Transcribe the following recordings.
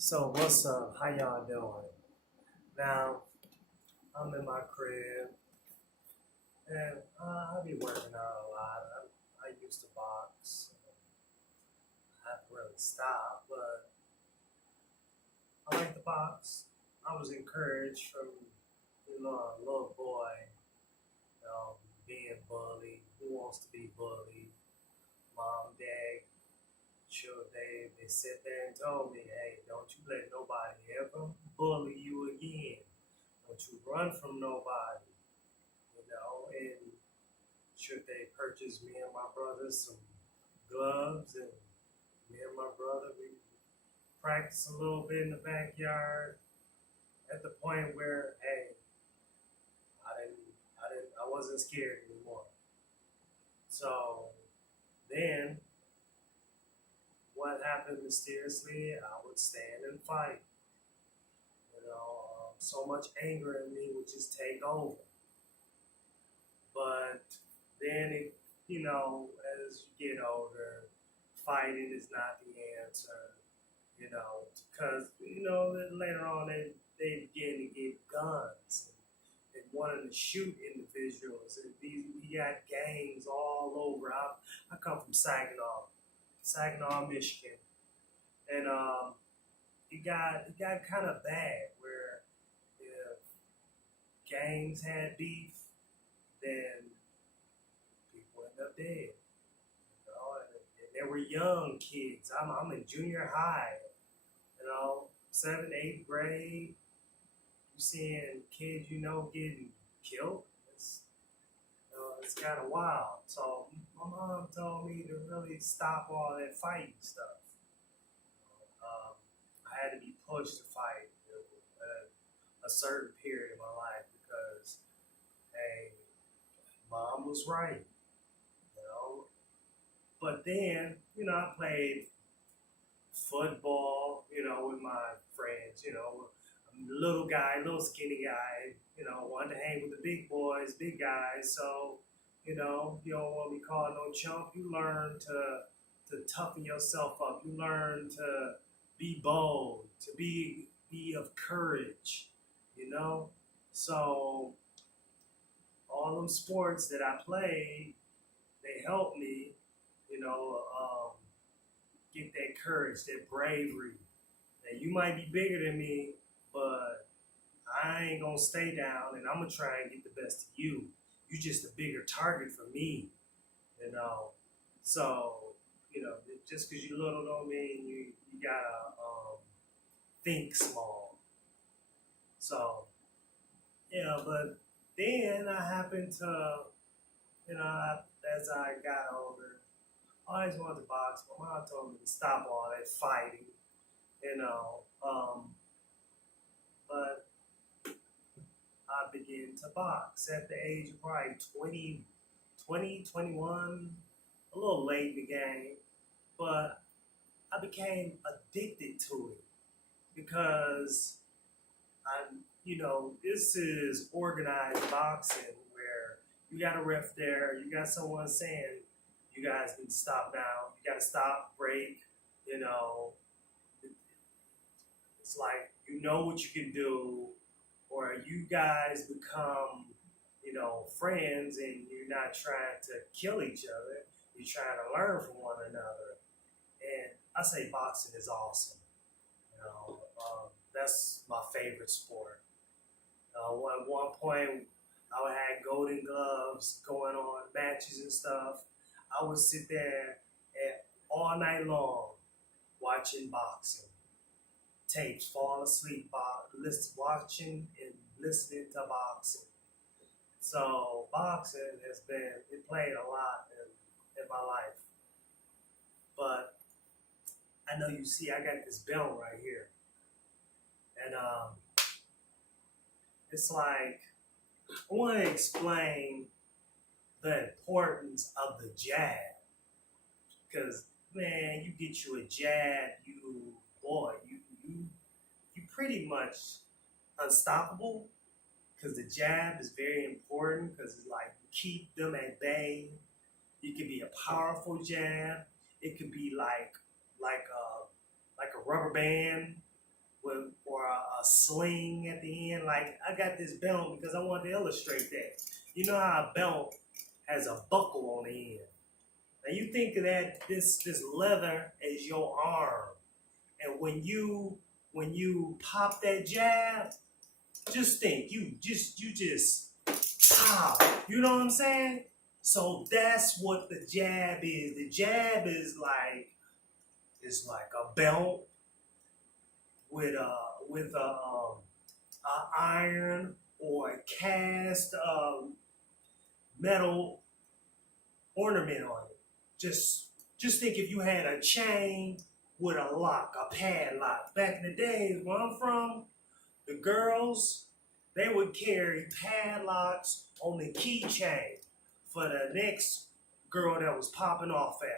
So what's up? How y'all doing? Now I'm in my crib and I be working out a lot. I used to box. I haven't really stopped, but I like to box. I was encouraged from a little boy, being bullied. Who wants to be bullied? Mom, dad, sure they sit there and told me, hey, don't you let nobody ever bully you again. Don't you run from nobody. And should they purchase me and my brother some gloves, and me and my brother we practice a little bit in the backyard at the point where hey, I wasn't scared anymore. So then what happened mysteriously, I would stand and fight. So much anger in me would just take over. But then, as you get older, fighting is not the answer, because, later on they begin to get guns and wanting to shoot individuals. And we got gangs all over. I come from Saginaw, Michigan. And it got kind of bad where if gangs had beef, then people end up dead. And they were young kids. I'm in junior high, 7th, 8th grade. You seeing kids, getting killed. It's kind of wild. So my mom told me to really stop all that fighting stuff. I had to be pushed to fight at a certain period in my life because, hey, mom was right, you know. But then, I played football, with my friends, I'm a little guy, little skinny guy, wanted to hang with the big boys, big guys. So, you don't want to be called no chump. You learn to toughen yourself up. You learn to be bold, to be of courage, you know. So all them sports that I played, they helped me, get that courage, that bravery. Now you might be bigger than me, but I ain't gonna stay down, and I'm gonna try and get the best of you. You just a bigger target for me, you know. So just because you little don't mean you gotta think small. So yeah, but then I happened to, as I got older, I always wanted to box. My mom told me to stop all that fighting, you know. But I began to box at the age of probably 20, 21, a little late in the game. But I became addicted to it because this is organized boxing where you got a ref there, you got someone saying, you guys need to stop now, you got to stop, break, you know. It's like, what you can do, or you guys become, friends and you're not trying to kill each other, you're trying to learn from one another. And I say boxing is awesome. That's my favorite sport. At one point, I would have golden gloves going on, matches and stuff. I would sit there all night long watching boxing tapes, fall asleep, watching and listening to boxing. So boxing it played a lot in my life. But I know you see, I got this belt right here, and it's like I want to explain the importance of the jab, because man, you get you a jab, you pretty much unstoppable, because the jab is very important because it's like you keep them at bay. It could be a powerful jab. It could be like a rubber band. sling at the end. Like I got this belt because I wanted to illustrate that. You know how a belt has a buckle on the end. Now you think of that this leather as your arm, and when you pop that jab, just think you just pow. You know what I'm saying? So that's what the jab is. The jab is like it's like a belt with a iron or a cast metal ornament on it. Just think if you had a chain with a lock, a padlock. Back in the days where I'm from, the girls, they would carry padlocks on the keychain for the next girl that was popping off at them.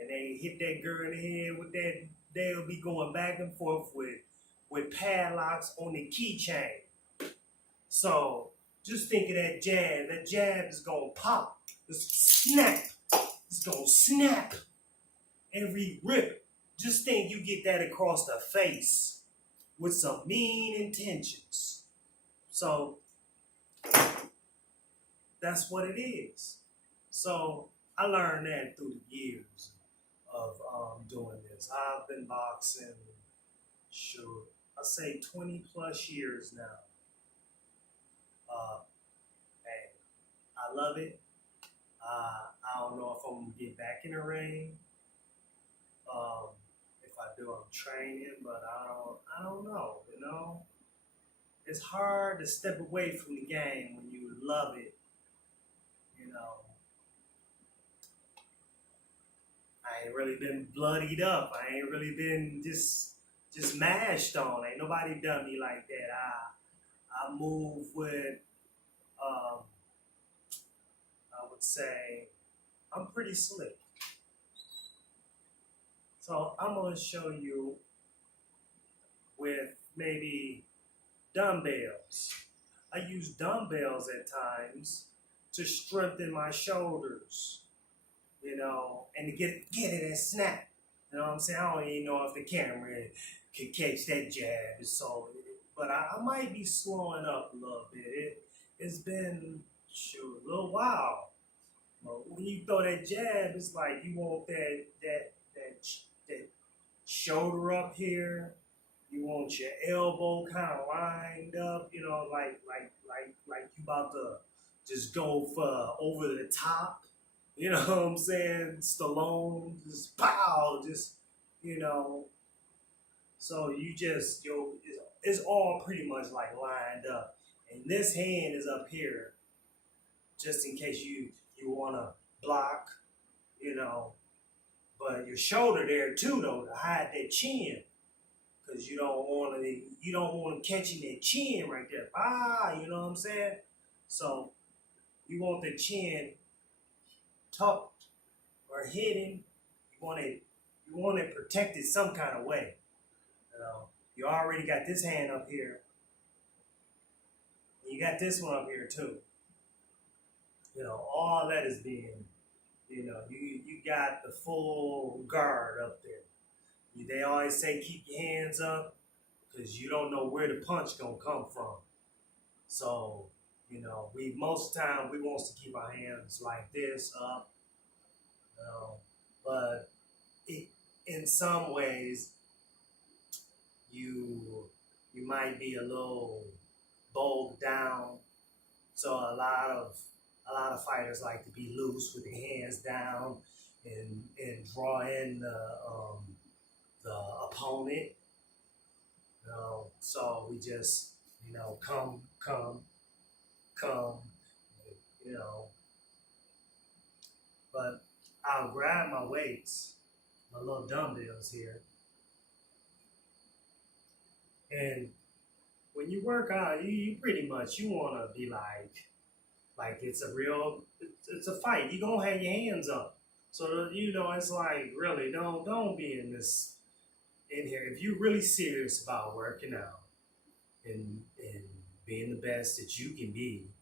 And they hit that girl in the head with that. They'll be going back and forth with padlocks on the keychain. So just think of that jab. That jab is gonna pop. It's snap. It's gonna snap every rip. Just think you get that across the face with some mean intentions. So that's what it is. So I learned that through the years of doing this. I've been boxing, sure, I say 20 plus years now. And I love it. I don't know if I'm gonna get back in the ring. If I do, I'm training, but I don't know. You know, it's hard to step away from the game when you love it. You know, I ain't really been bloodied up. I ain't really been just mashed on. Ain't nobody done me like that. I move with, I would say, I'm pretty slick. So I'm gonna show you with maybe dumbbells. I use dumbbells at times to strengthen my shoulders, you know, and to get it and snap. You know what I'm saying? I don't even know if the camera can catch that jab. So, but I might be slowing up a little bit. It's been a little while. But when you throw that jab, it's like you want that shoulder up here. You want your elbow kind of lined up, you know, like you about to just go for over the top. You know what I'm saying? Stallone, just pow, just, you know. So it's all pretty much like lined up. And this hand is up here, just in case you want to block, you know. But your shoulder there too, though, to hide that chin. Because you don't want to catching that chin right there. You know what I'm saying? So you want the chin tucked or hidden. You want it protected some kind of way. You know, you already got this hand up here. You got this one up here too. You know, all that is being, you know, you got the full guard up there. They always say keep your hands up because you don't know where the punch gonna come from. So, you know, most of the time we want to keep our hands like this up, you know, but in some ways you might be a little bowled down. So a lot of fighters like to be loose with their hands down and draw in the opponent. You know, so we just, you know, come, you know. But I'll grab my weights, my little dumbbells here. And when you work out, you pretty much, you want to be like it's a fight. You're going to have your hands up. So, you know, it's like, really, don't be in here. If you're really serious about working out and being the best that you can be,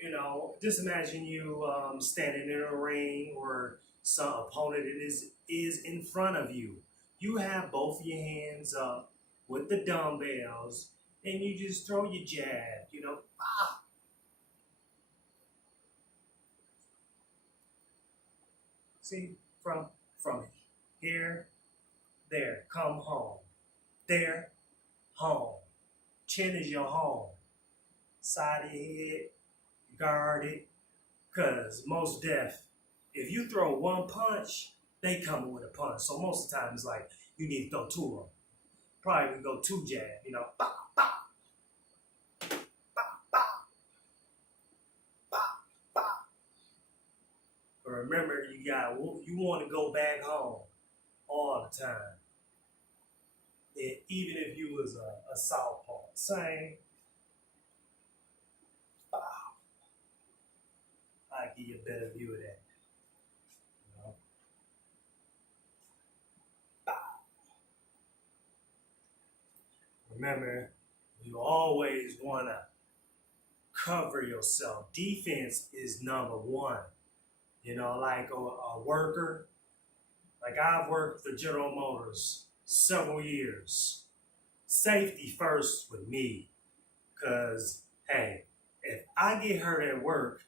you know, just imagine you standing in a ring or some opponent that is in front of you. You have both of your hands up with the dumbbells, and you just throw your jab, you know. See, from here, there, come home. There, home. Chin is your home. Side of your head, guard it. Cause most deaf, if you throw one punch, they come with a punch. So most of the time it's like you need to throw two of them. Probably we go two jab, you know. Bah, bah, bah, bah, bah, bah. But remember, you want to go back home all the time. And even if you was a southpaw, same. Bah. I give you a better view of that. You know? Bah. Remember, you always want to cover yourself. Defense is number one. You know, like a worker. Like I've worked for General Motors several years. Safety first with me. Because, hey, if I get hurt at work,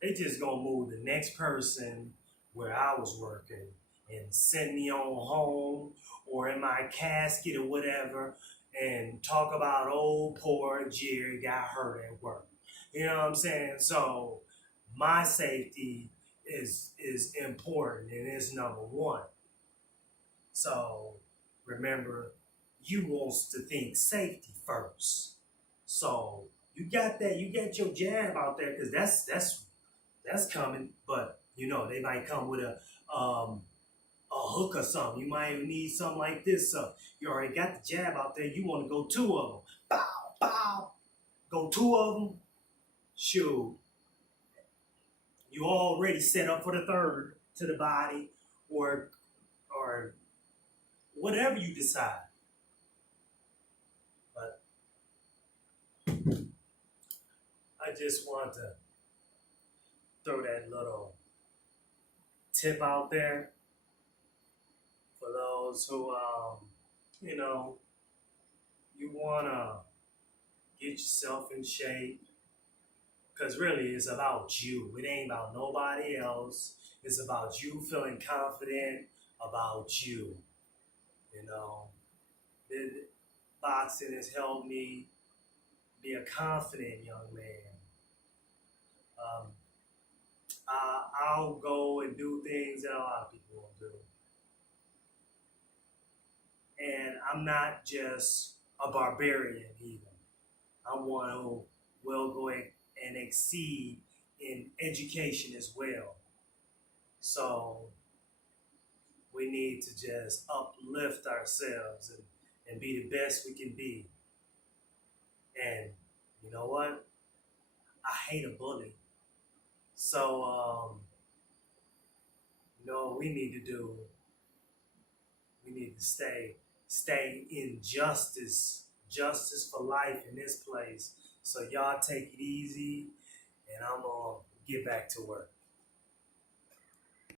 they just gonna move the next person where I was working and send me on home or in my casket or whatever and talk about old poor Jerry got hurt at work. You know what I'm saying? So my safety is important and is number one. So remember, you wants to think safety first. So you got that, you got your jab out there because that's coming. But you know they might come with a hook or something. You might need something like this. So you already got the jab out there. You want to go two of them. Bow, bow. Go two of them. Shoot. You already set up for the third to the body or whatever you decide. But I just want to throw that little tip out there for those who, you know, you want to get yourself in shape. Because really, it's about you. It ain't about nobody else. It's about you feeling confident about you. You know, boxing has helped me be a confident young man. I'll go and do things that a lot of people won't do. And I'm not just a barbarian either. I'm one who will go and exceed in education as well. So we need to just uplift ourselves and be the best we can be. And you know what? I hate a bully. So, you know what we need to do? We need to stay in justice for life in this place. So y'all take it easy, and I'm gonna get back to work.